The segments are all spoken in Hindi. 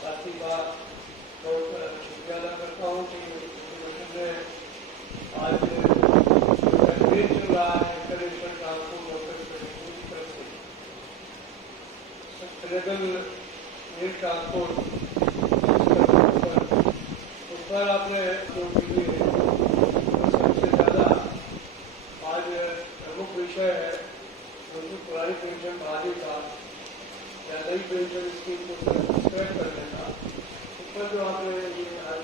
साथी का बहुत शुक्रिया अदा करता हूँ कि आज कैंपेन चल रहा है इंटरनेशनल ट्रांसपोर्ट वर्कर्स फेडरेशन की तरफ से सस्टेनेबल एयर ट्रांसपोर्ट उस पर आपने जो सबसे ज़्यादा आज प्रमुख विषय है जो पुरानी पेंशन बहाली का या नई पेंशन स्कीम को स्क्रैप करने का, उस पर जो आपने ये आज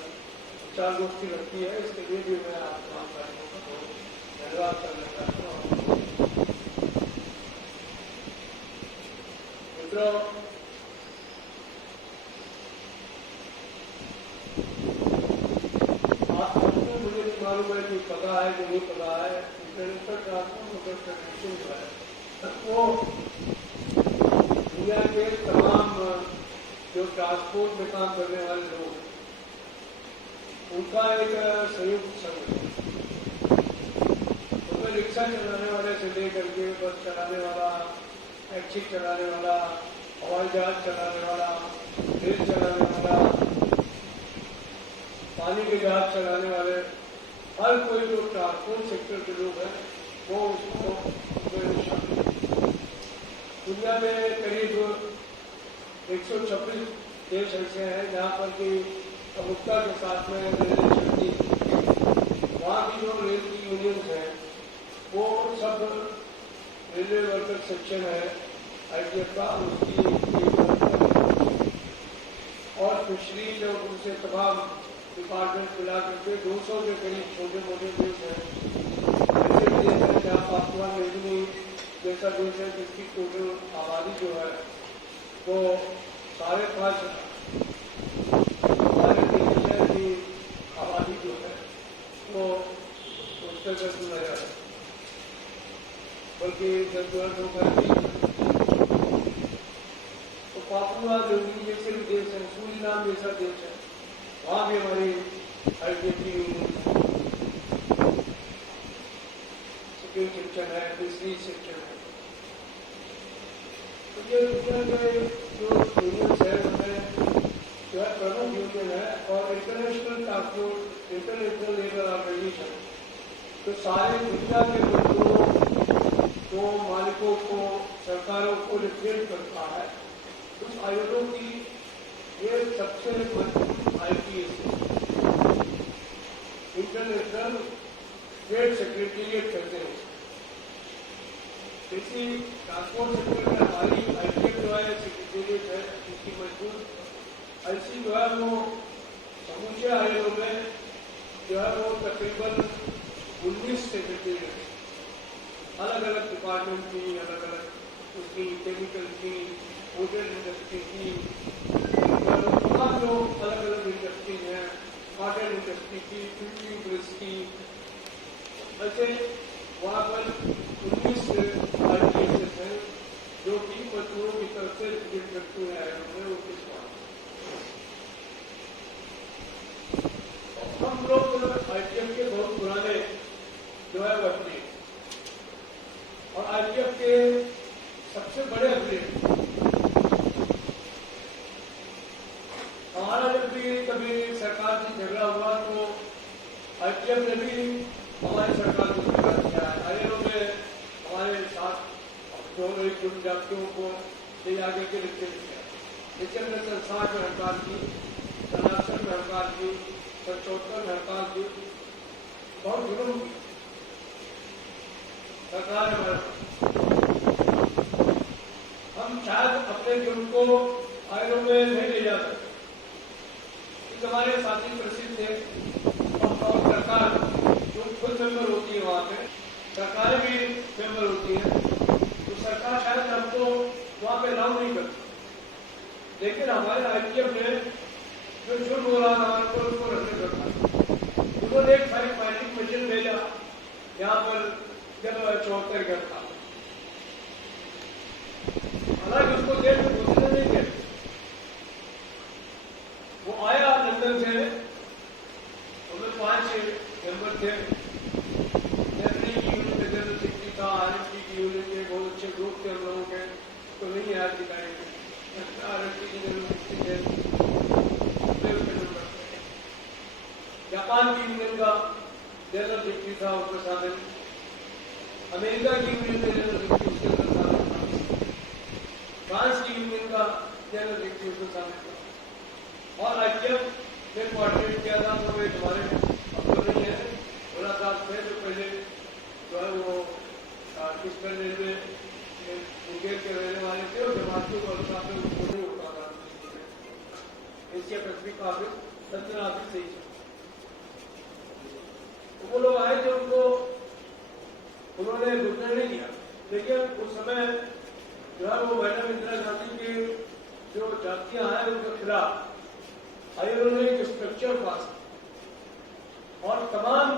विचार गोष्ठी रखी है, इसके लिए भी मैं आप तमाम भाइयों का बहुत धन्यवाद करना चाहता हूँ। मित्रों, आप सबको मुझे नहीं मालूम है कि पता है कि नहीं पता है, इंटरनेशनल ट्रांसपोर्ट फेडरेशन जो है वो दुनिया के तमाम जो ट्रांसपोर्ट में काम करने वाले लोग उनका एक संयुक्त संघ है। उसमें रिक्शा चलाने वाले से लेकर के बस चलाने वाला, टैक्सी चलाने वाला, हवाई जहाज चलाने वाला, रेल चलाने वाला, पानी के जहाज चलाने वाले, हर कोई जो ट्रांसपोर्ट सेक्टर के लोग हैं वो उसको शामिल। दुनिया में करीब 126 देश ऐसे हैं जहाँ पर कि प्रमुखता के साथ में रेलवे चलती है। वहाँ की जो रेल की यूनियंस हैं वो सब रेलवे वर्कर सेक्शन है ITF का, उसकी और फिशरी जो उनसे तमाम डिपार्टमेंट मिला करके 200 के करीब छोटे मोटे देश हैं। ऐसे देश हैं जहाँ पापुआ न्यू गिनी जैसा देश है जिसकी टोटल आबादी जो है वो 5.5 की आबादी जो है वो उससे 10,000 है, बल्कि 10,000 तो पापुआ न्यू गिनी ये सिर्फ देश है, सूरीनाम जैसा देश है, वहाँ भी हमारी ITF की सेकेंड सेक्शन है, तीसरी सेक्शन है। तो ये दुनिया के जो यूनियंस है उनमें जो है प्रमुख यूनियन है और international transport international labour organisation तो सारे दुनिया के मजदूरों को, मालिकों को, सरकारों को रिप्रेजेंट करता है। उस आयोगों की ये सबसे मजबूत ITF इंटरनेशनल ट्रेड सेक्रेटेरिएट कहते हैं। इसी ट्रांसपोर्ट सेक्टर में हमारी ITF जो है सेक्रेटेरिएट है, इसकी मजबूत ऐसी जो है वो समूचे आयोगों में जो है वो तकरीबन 19 सेक्रेटेरिएट अलग अलग डिपार्टमेंट की, अलग अलग उसकी केमिकल की, होटल इंडस्ट्री की, तमाम जो अलग अलग इंडस्ट्री हैं, कॉटन इंडस्ट्री की, फिल्म की, ऐसे वहाँ पर 19 ITF हैं जो कि मजदूरों की तरफ से रिप्रेजेंट करते हुए आए होंगे उनके स्वास्थ्य। हम लोग ITF के बहुत पुराने जो है वकील और ITF के सबसे बड़े एफिलिएट। हमारा जब भी कभी सरकार से झगड़ा हुआ तो ITF ने भी हमारी सरकार को झगड़ा किया है। आयोगों में हमारे साथ जो एक जातियों को ले आगे के लिखते किया, लेकिन हमने संस्थान में हड़ताल की, सनातन में हड़ताल की, 74 में हड़ताल की, बहुत जुर्म की सरकार ने। हम शायद अपने जुर्म को आयोगों में नहीं ले जा सकते, हमारे साथी प्रसिद्ध थे और सरकार जो खुद मेंबर होती है वहाँ पे, सरकारें भी मेंबर होती है, तो सरकार शायद हमको वहाँ पे अलाउ नहीं करती। लेकिन हमारे ITF ने जो जुर्म हो रहा था हमको उसको रखने रखा। उन्होंने एक फाइटिंग मशीन भेजा यहाँ पर जब 74 का था, हालांकि उसको देख पूछने नहीं थे। वो आया लंदन से, हमें 5 मेंबर थे, जनरल की यूनिट था, RMT की यूनिट थे, बहुत अच्छे ग्रुप थे हम लोगों के। तो नहीं आज दिखाएंगे। जापान की यूनियन का जनरल सेक्रेटरी था, उसका शामिल। अमेरिका की यूनियन का जनरल सेक्रेटरी उसके अंदर शामिल था। फ्रांस की यूनियन का जनरल सेक्रेटरी उसमें शामिल था। और IPF ने कोऑर्डिनेट किया था, तो वे हमारे अब तो नहीं है, मुलाकात थे जो पहले जो है वो ईस्टर्न रेलवे मुंगेर के रहने वाले थे, और जमातों को अल्लाह में उनको नहीं होता था। एशिया पैसिफिक का ऑफिस सचिन ऑफिस से ही तो वो लोग आए थे, उनको उन्होंने घुसने नहीं दिया। लेकिन उस समय जो है वो मैडम इंदिरा गांधी की जो जातियां हैं उनके खिलाफ आई, उन्होंने एक स्ट्रक्चर पास और तमाम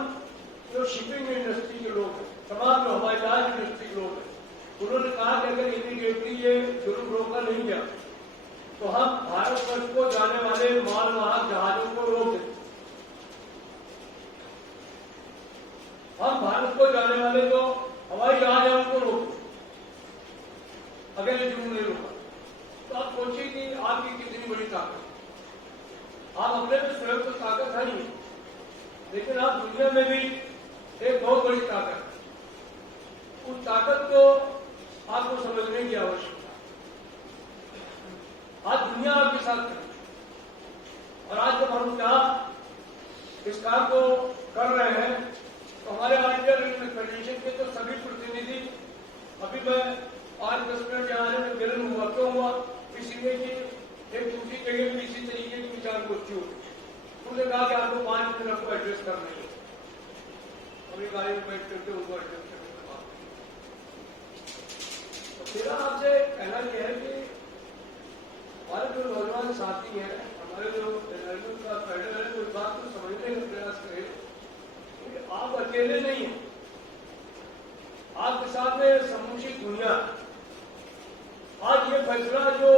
जो शिपिंग इंडस्ट्री के लोग हैं, तमाम जो हवाई जहाज इंडस्ट्री के लोग हैं, उन्होंने कहा कि अगर इमीडिएटली ये जुर्म रोका नहीं गया तो हम भारतवर्ष को जाने वाले मालवाहक जहाजों को रोक देंगे। हम भारत को जाने वाले जो हवाई जहाज है उनको रोक, अगर ये जुर्म नहीं रोका। तो आप सोचिए कि आपकी कितनी बड़ी ताकत। आप अपने में स्वयं तो ताकत है नहीं, लेकिन आप दुनिया में भी एक बहुत बड़ी ताकत है। उस ताकत को आपको समझने की आवश्यकता है। आज दुनिया आपके साथ है, और आज जब हम क्या इस काम को कर रहे हैं तो हमारे इंडियन फेडरेशन के तो सभी प्रतिनिधि, अभी मैं 5-10 मिनट यहाँ आने में विलंब हुआ, क्यों हुआ? इसलिए कि एक दूसरी जगह भी इसी तरीके की विचार गोष्ठी होती है। उन्होंने कहा कि आपको 5 मिनट को एड्रेस करना है, अभी गाड़ी में बैठ करके उनको एड्रेस करने के बाद। तो मेरा आपसे कहना यह है कि हमारे जो नौजवान साथी हैं, हमारे जो एनर्जी का फेडरल है, उस बात को समझने का प्रयास करें कि आप अकेले नहीं हैं, आपके साथ में समूची दुनिया। आज ये फैसला जो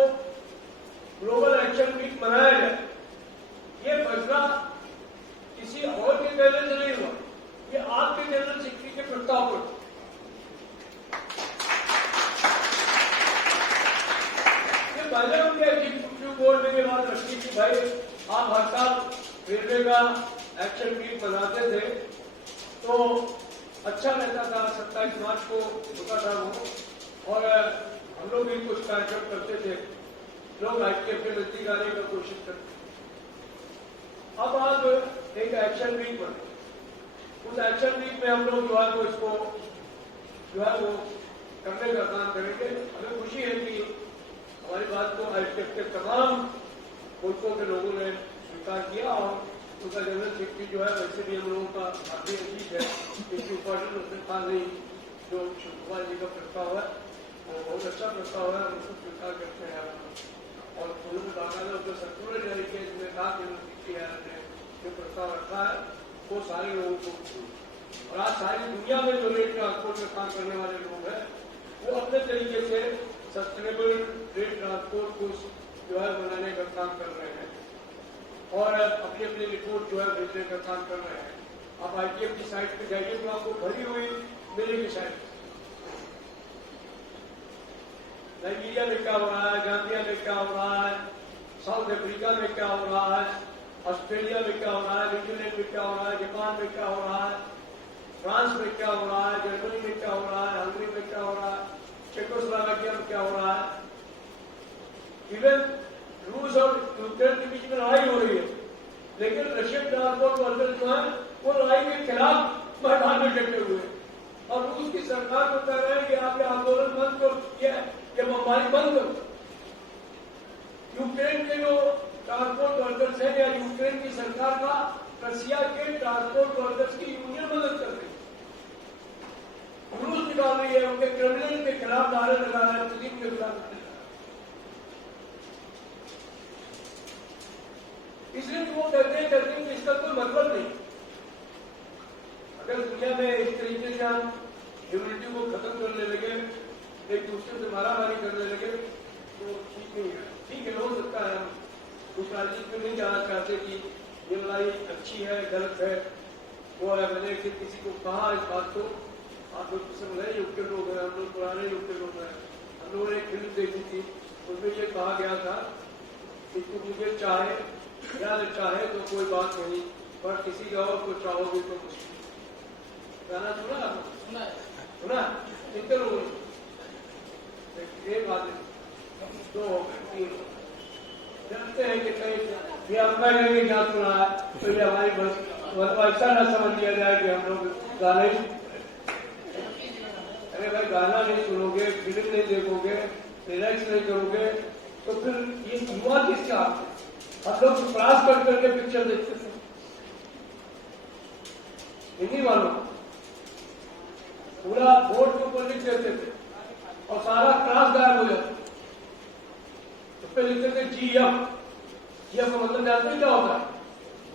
ग्लोबल एक्शन वीक मनाया जाए, ये फैसला किसी और के कहने से नहीं हुआ, ये आपके जनरल सेक्रेटरी के प्रस्ताव पर। ये पहले उनके एग्जीक्यूटिव बोर्ड में ये बात रखी कि भाई आप हर साल रेलवे का एक्शन वीक मनाते थे तो अच्छा रहता था। 27 मार्च को होता था वो, और हम लोग भी कुछ कार्यक्रम करते थे, लोग IPF के नजदीक आने का कोशिश करते। अब आप एक एक्शन वीक बने, उस एक्शन वीक में हम लोग जो है वो इसको जो है वो करने का काम करेंगे। हमें खुशी है कि हमारी बात को IPF के तमाम मुल्कों के लोगों ने स्वीकार किया, और उनका जनरल सेक्रेटरी जो है वैसे भी हम लोगों का काफी अजीब है, क्योंकि इम्पोर्टेंट उसने कहा नहीं, जो शिव कुमार जी का प्रस्ताव है वो बहुत अच्छा प्रस्ताव है, उसको स्वीकार करते हैं। और उन्होंने बाकायदा उसका सर्कुलर जारी किया जिसमें कहा जनरल सेक्रेटरी ने जो प्रस्ताव रखा है वो सारे लोगों को, और आज सारी दुनिया में जो रेल ट्रांसपोर्ट में काम करने वाले लोग हैं वो अपने तरीके से सस्टेनेबल रेल ट्रांसपोर्ट को जो है बनाने का काम कर रहे हैं, और अपनी अपनी रिपोर्ट जो है भेजने का काम कर रहे हैं। आप IPF की साइट पे जाइए तो आपको भरी हुई मिलेगी साइट। नाइजीरिया में क्या हो रहा है, गाम्बिया में क्या हो रहा है, साउथ अफ्रीका में क्या हो रहा है, ऑस्ट्रेलिया में क्या हो रहा है, न्यूजीलैंड में क्या हो रहा है, जापान में क्या हो रहा है, फ्रांस में क्या हो रहा है, जर्मनी में क्या हो रहा है, हंगरी में क्या हो रहा है, चेकोस्लोवाकिया में क्या हो रहा है। इवन रूस और यूक्रेन के बीच में लड़ाई हो रही है, लेकिन रशियन ट्रांसपोर्ट वर्कर्स जो है वो लड़ाई के खिलाफ मैदान में डटे हुए हैं, और रूस की सरकार को कह रहे हैं कि आप ये आंदोलन बंद करो, ये बमबारी बंद करो। यूक्रेन के जो ट्रांसपोर्ट वर्कर्स हैं या यूक्रेन की सरकार का रशिया के ट्रांसपोर्ट वर्कर्स की यूनियन मदद कर रही है, रूस निकाल रही है, उनके क्रिमिनल के खिलाफ नारे लगा रहा है, पुतिन के खिलाफ। इसलिए वो कहते हैं कि इसका कोई मतलब नहीं। अगर दुनिया में इस तरीके से हम ह्यूमनिटी को खत्म करने लगे, एक दूसरे से मारामारी करने लगे, तो ठीक नहीं है। ठीक है, हो सकता है हम उस राजनीति में नहीं जाना चाहते कि ये लड़ाई अच्छी है गलत है, वो है। मैंने किसी को कहा इस बात को, आप लोग समझ युग के लोग हैं, हम लोग पुराने युग के लोग हैं, हम लोगों ने फिल्म देखी थी, उनमें ये कहा गया था कि तू मुझे चाहे या न चाहे तो कोई बात नहीं, पर किसी और को चाहोगे तो गाना सुना सुना सुना कितने लोगों ने? एक आदमी, दो, तीन, जानते हैं कि कहीं ये अपना करेंगे क्या सुना है, तो ये हमारी बस ऐसा न समझ लिया जाए कि हम लोग गाने, अरे भाई गाना नहीं सुनोगे, फिल्म नहीं देखोगे, रिलैक्स नहीं करोगे, तो फिर ये युवा किसका? हम लोग क्लास कर करके पिक्चर देखते थे, हिंदी वालों पूरा बोर्ड के ऊपर लिख देते थे और सारा क्लास गायब हो जाता, उस पर लिखते थे GF। GF का मतलब जानते हैं क्या होता है?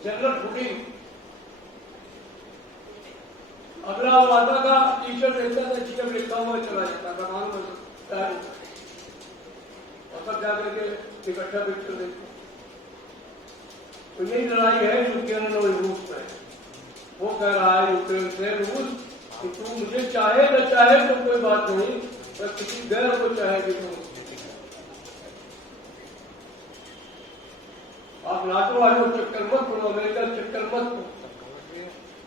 General fooding. अगला वादा का टी शर्ट देखता था, GF लिखा हुआ चला जाता था, मालूम है, और सब जाकर के इकट्ठा पिक्चर देखते। तो यही लड़ाई है यूक्रेन और रूस में। वो कह रहा है यूक्रेन से रूस कि तू मुझे चाहे न चाहे तो कोई बात नहीं, पर किसी गैर को चाहेगी तो आप नाटो वालों चक्कर मत करो, अमेरिका चक्कर मत करो,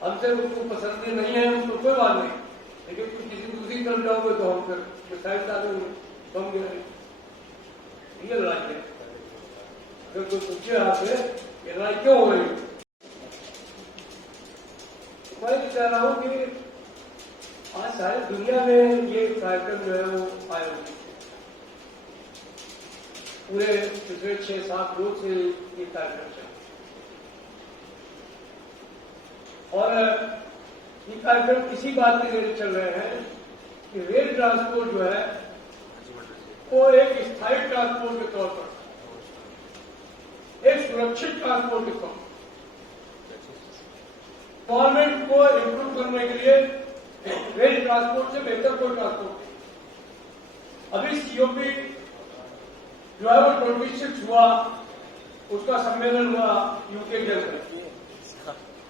हमसे उसको पसंद नहीं है उसको कोई बात नहीं, लेकिन तुम किसी दूसरी तरफ जाओगे तो हम फिर मिसाइल डालेंगे, बम गिराएंगे। ये लड़ाई है। अगर कोई पूछे आपसे ये लड़ाई क्यों हो रही है, मैं कह रहा हूं कि आज सारी दुनिया में ये कार्यक्रम जो है वो आयोजित पूरे पिछले 6-7 रोज से ये कार्यक्रम चल, और ये कार्यक्रम इसी बात के लिए चल रहे हैं कि रेल ट्रांसपोर्ट जो है वो एक स्थायी ट्रांसपोर्ट के तौर पर, एक सुरक्षित ट्रांसपोर्ट के तौर पर गवर्नमेंट को इम्प्रूव करने के लिए रेल ट्रांसपोर्ट से बेहतर कोई ट्रांसपोर्ट नहीं। अभी सीओपी जो है वो 26 हुआ, उसका सम्मेलन हुआ यूके के अंदर।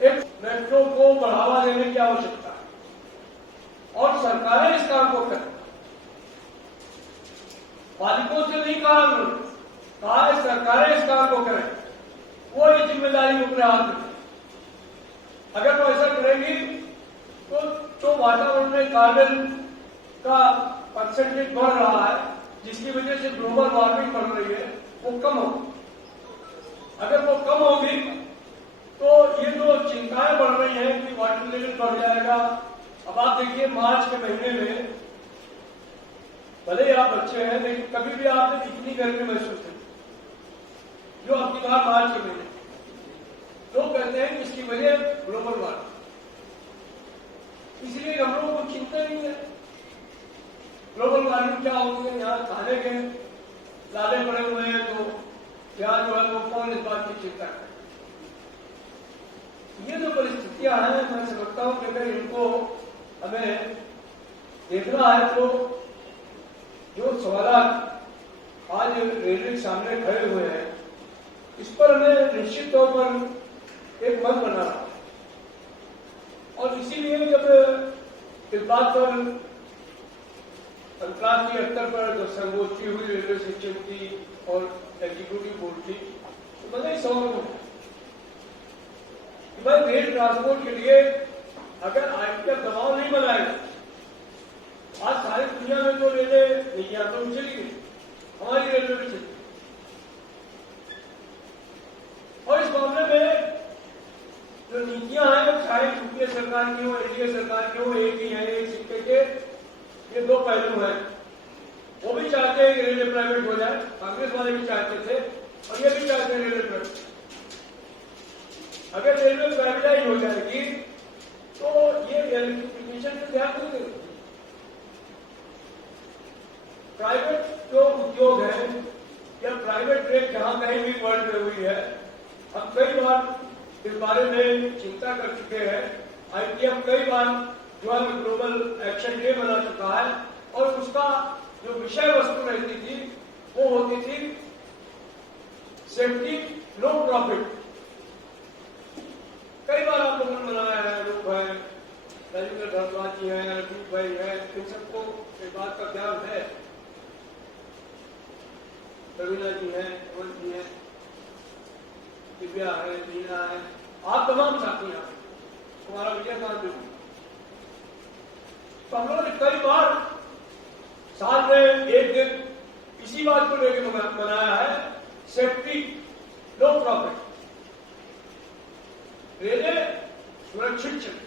एक मेट्रो को बढ़ावा देने की आवश्यकता है और सरकारें इस काम को करें, मालिकों से नहीं कहा उन्होंने, कहा है सरकारें इस काम को करें, वो ये जिम्मेदारी अपने हाथ में। अगर वो ऐसा करेंगी तो जो वातावरण में कार्बन का परसेंटेज बढ़ रहा है, जिसकी वजह से ग्लोबल वार्मिंग बढ़ रही है, वो कम होगी। अगर वो कम होगी तो ये जो चिंताएं बढ़ रही हैं कि वाटर लेवल बढ़ जाएगा। अब आप देखिए मार्च के महीने में, भले ही आप बच्चे हैं लेकिन कभी भी आपने इतनी गर्मी महसूस की जो अब की बार मार्च के महीने। लोग कहते हैं कि इसकी वजह ग्लोबल वार्मिंग, इसलिए हम लोगों को चिंता नहीं है ग्लोबल वार्मिंग क्या होगी। यहाँ खाने के लाले पड़े हुए हैं तो यहाँ जो है वो कौन इस बात की चिंता करे। ये जो परिस्थितियां हैं, मैं समझता हूं कि अगर इनको हमें देखना है तो जो सवाल आज रेलवे के सामने खड़े हुए हैं, इस पर हमें निश्चित तौर पर एक मन बनाना है। और इसीलिए जब इस बात पर अंतर्राष्ट्रीय स्तर पर जब संगोष्ठी हुई रेलवे सिस्टम की और एग्जीक्यूटिव बोर्ड की, तो मैंने इस सवाल को कि भाई रेल ट्रांसपोर्ट के लिए अगर आईटी का दबाव नहीं बनाएगा, आज सारी दुनिया में तो रेलवे नहीं यात्रा में चली गई, हमारी रेलवे भी चली। और इस मामले में जो नीतियां हैं, चाहे यूपीए सरकार की हो, एनडीए सरकार की हो, एक ही है, एक सिक्के के ये दो पहलू हैं। वो भी चाहते हैं कि रेलवे प्राइवेट हो जाए, कांग्रेस वाले भी चाहते थे और ये भी चाहते हैं रेलवे प्राइवेट। अगर रेलवे प्राइवेटाइज हो जाएगी तो ये इलेक्ट्रिफिकेशन पे ध्यान नहीं देंगे। प्राइवेट जो उद्योग है या प्राइवेट ट्रेन जहां कहीं भी वर्ल्ड में हुई है, हम कई बार इस बारे में चिंता कर चुके हैं। आईटीएफ कई बार जो है ग्लोबल एक्शन डे बना चुका है और उसका जो विषय वस्तु रहती थी वो होती थी सेफ्टी नो प्रॉफिट। कई बार आप लोगों ने बनाया है, रूप है, राजेंद्र भारद्वाज जी है, रफीक भाई है, इन सबको इस बात का ध्यान है रवीना जी हैं, अमन जी हैं, दिव्या है, मीना है, आप तमाम साथी हैं, हमारा विजयकांत जी। तो हम लोगों ने कई बार साल में एक दिन इसी बात को लेकर मनाया है, सेफ्टी नो प्रॉफिट, रेलवे सुरक्षित चले,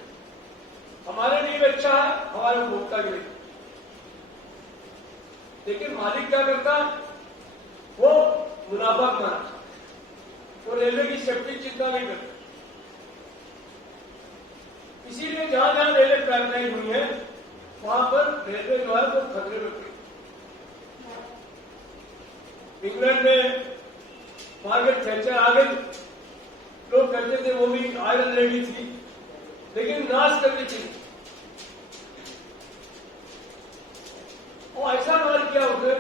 हमारे लिए भी अच्छा है, हमारे उपभोक्ता के लिए। लेकिन मालिक क्या करता है, वो मुनाफा कमाना, वो रेलवे की सेफ्टी चिंता नहीं करता। इसीलिए जहां जहां रेलवे प्राइवेटाइज हुई है वहां पर रेलवे जो है वो खतरे में पड़ी। इंग्लैंड में मार्गरेट थैचर आ गई, लोग कहते थे वो भी आयरन लेडी थी, लेकिन नाश करके थी। और ऐसा नाश किया उसने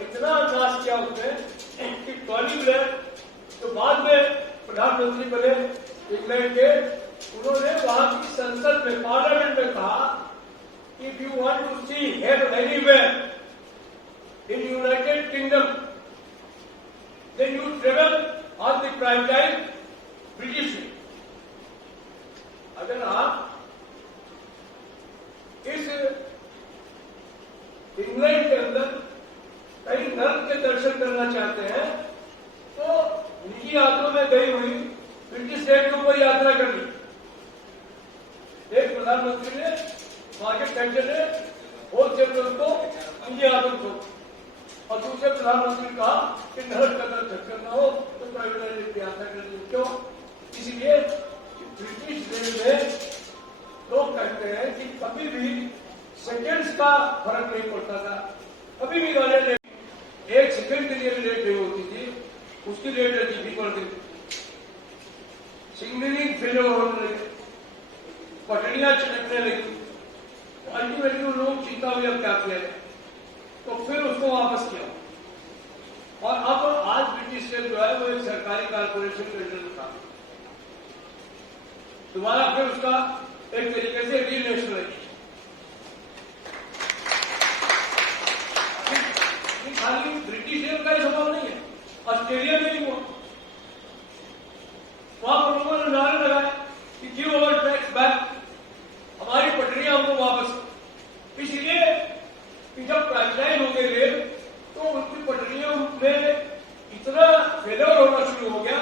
इतना नाश किया उसने कि टोनी ब्लेयर तो बाद में प्रधानमंत्री बने इंग्लैंड के, उन्होंने वहां की संसद में, पार्लियामेंट में कहा, if you want to see health anywhere in United Kingdom, then you travel on the privatized British way. अगर आप इस इंग्लैंड के अंदर कहीं नर्क के दर्शन करना चाहते हैं तो निजी यात्रों में गई हुई ब्रिटिश रेल के ऊपर यात्रा कर ली। एक प्रधानमंत्री ने, मार्गरेट थैचर ने होलसेल को निजी यात्रों को, और दूसरे प्रधानमंत्री ने कहा कि नर्क का दर्शन करना हो तो प्राइवेटाइजेशन की यात्रा करनी। क्यों? इसलिए ब्रिटिश रेल में लोग कहते हैं कि कभी भी सेकेंड्स का फर्क नहीं पड़ता था, कभी भी गाड़ी एक सेकंड के लिए भी लेट नहीं होती थी, उसकी लेट अजीबी पड़ती थी, सिग्नलिंग फेलियर होने लगी, पटरियां चटकने लगी। अल्टीमेटली लोग चिंता हुई अब क्या किया जाए, तो फिर उसको वापस किया। और अब आज ब्रिटिश रेल जो है वो एक सरकारी कारपोरेशन के अंदर था, दोबारा फिर उसका एक तरीके से रीनेशनलाइजेशन। खाली ब्रिटिश रेल का ही स्वभाव नहीं है, ऑस्ट्रेलिया में भी हुआ। वहां पर लोगों ने नारे लगाए कि गिव अवर टैक्स बैक, हमारी पटरियां हमको वापस। इसलिए कि जब प्राइवेटाइज हो गई रेल तो उनकी पटरियों में इतना फेलियर होना शुरू हो गया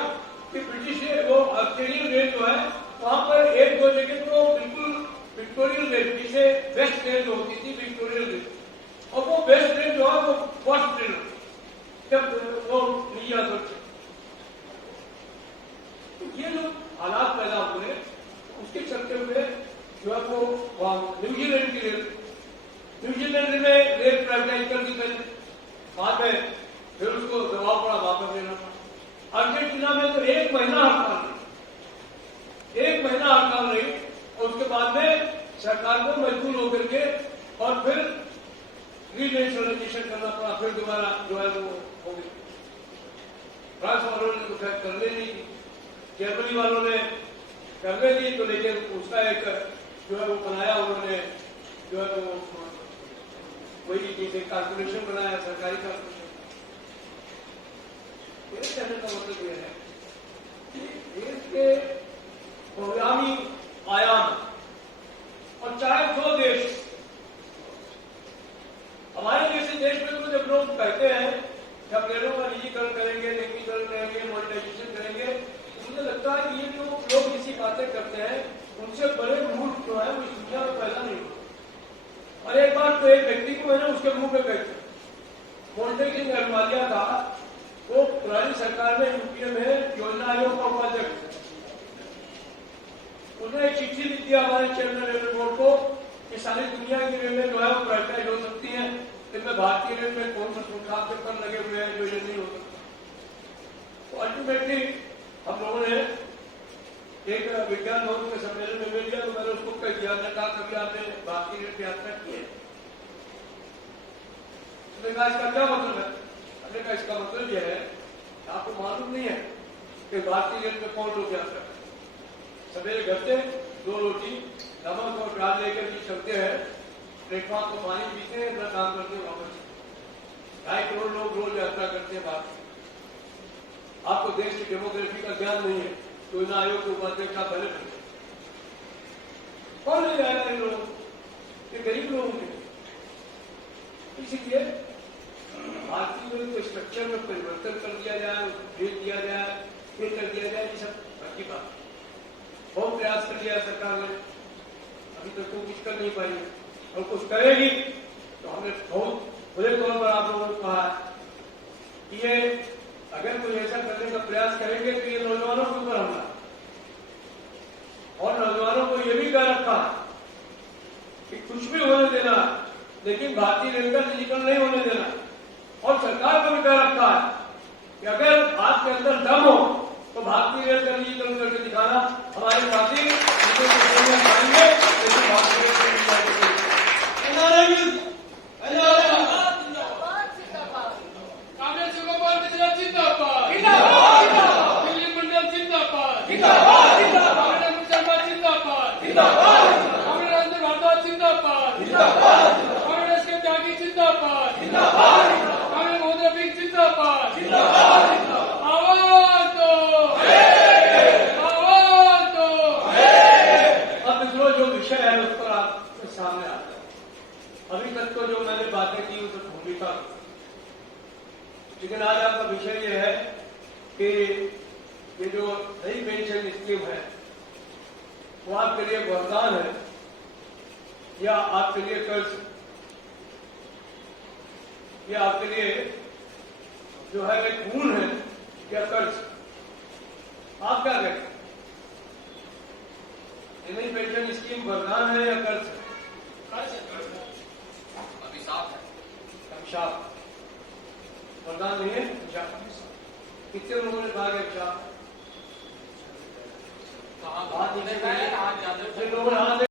कि ब्रिटिश वो ऑस्ट्रेलियन रेल जो है वहां पर एक दो जगह तो बिल्कुल विक्टोरियल रेल, जिसे वेस्ट रेल होती थी विक्टोरियल रेल, और वो वेस्ट रेल जो है वो फर्स्ट रेल जब वो लिया तो ये जो हालात पैदा हुए उसके चलते हुए जो है वो न्यूजीलैंड की रेल, न्यूजीलैंड में रेल प्राइवेटाइज कर दी गई, बाद में फिर उसको दबाव पड़ा वापस लेना पड़ा। अर्जेंटीना में तो एक महीना हड़ताल रही और उसके बाद में सरकार को मजबूर होकर के और फिर रीनेशनलाइजेशन करना पड़ा, फिर दोबारा जो है वो हो गई। फ्रांस वालों ने तो खैर करने नहीं दी, जर्मनी वालों ने करने दी, तो लेकिन उसका एक जो है वो बनाया उन्होंने, जो है वो वही चीज कारपोरेशन बनाया, सरकारी कारपोरेशन। मेरे कहने का मतलब यह है कि देश के बहुआयामी आयाम, और चाहे जो देश, हमारे जैसे देश में तो जब लोग कहते हैं जब रेलों का निजीकरण करेंगे, निजीकरण करेंगे, मॉनिटाइजेशन करेंगे, तो मुझे लगता है कि ये जो लोग इसी बातें करते हैं उनसे बड़े मूर्ख जो है वो इस दुनिया में पैदा नहीं होते। और एक बार तो एक व्यक्ति को मैंने उसके मुंह पे कही, मोन्टेग अहलुवालिया था, वो पुरानी सरकार में यूपीए में योजना आयोग का उपाध्यक्ष, उसने एक चिट्ठी लिख दिया हमारे चेयरमैन रेलवे बोर्ड को कि सारी दुनिया की रेलवे जो है वो प्राइवेटाइज हो सकती है, इनमें भारतीय रेल में कौन सा सुरक्षा के पर लगे हुए हैं जो ये नहीं हो सकता। तो अल्टीमेटली हम लोगों ने एक विज्ञान भवन के सम्मेलन में मिल गया, तो मैंने उसको कह दिया, कहा कभी आपने भारतीय रेल की यात्रा की है? उसने कहा इसका क्या मतलब है? हमने कहा इसका मतलब यह है आपको मालूम नहीं है कि भारतीय रेल में कौन लोग यात्रा करते, सवेरे घर से 2 रोटी नमक और प्याज लेकर भी चलते हैं, प्लेटफॉर्म को पानी पीते हैं, अपना काम करते हैं, वापस 2.5 करोड़ लोग रोज यात्रा करते हैं बाहर। आपको देश की डेमोग्राफी का ज्ञान नहीं है, योजना आयोग के उपाध्यक्ष आप भले बने, कौन ले जाएगा इन लोगों, ये गरीब लोग होंगे। इसलिए भारतीय में स्ट्रक्चर में परिवर्तन कर दिया जाए, भेज दिया जाए, ये कर दिया जाए, ये सब बाकी बात। बहुत प्रयास कर लिया सरकार ने, अभी तक तो कुछ कर नहीं पाई, और कुछ करेगी तो हमने बहुत खुले तौर पर आप लोगों को कहा कि ये अगर कोई ऐसा करने का प्रयास करेंगे तो ये नौजवानों के ऊपर हमला, और नौजवानों को ये भी कह रखा कि कुछ भी होने देना, लेकिन भारतीय रेल का डिजिटल नहीं होने देना। और सरकार को भी कह रखा है कि अगर आपके अंदर दम हो तो भारतीय रेल का डिजिटल करके दिखाना, हमारे साथी खाएंगे, लेकिन भारतीय रेल कांग्रेस के त्यागी जिंदाबाद, कांग्रेस मोदी जिंदाबाद, आवाज दो, आवाज दो। अब मित्रों, जो विषय है उस पर आपके सामने आता है। अभी तक तो जो मैंने बातें की उस भूमिका, लेकिन आज आपका विषय ये है कि ये जो नई पेंशन स्कीम है वो आपके लिए वरदान है या आपके लिए कर्ज, या आपके लिए जो है एक गुण है या कर्ज, आप क्या कहें? ये नई पेंशन स्कीम वरदान है या कर्ज है? अभिशाप है। अभिशाप, वरदान नहीं है, अभिशाप। कितने लोगों ने कहा कि अभिशाप? कहा लोगों ने हाथ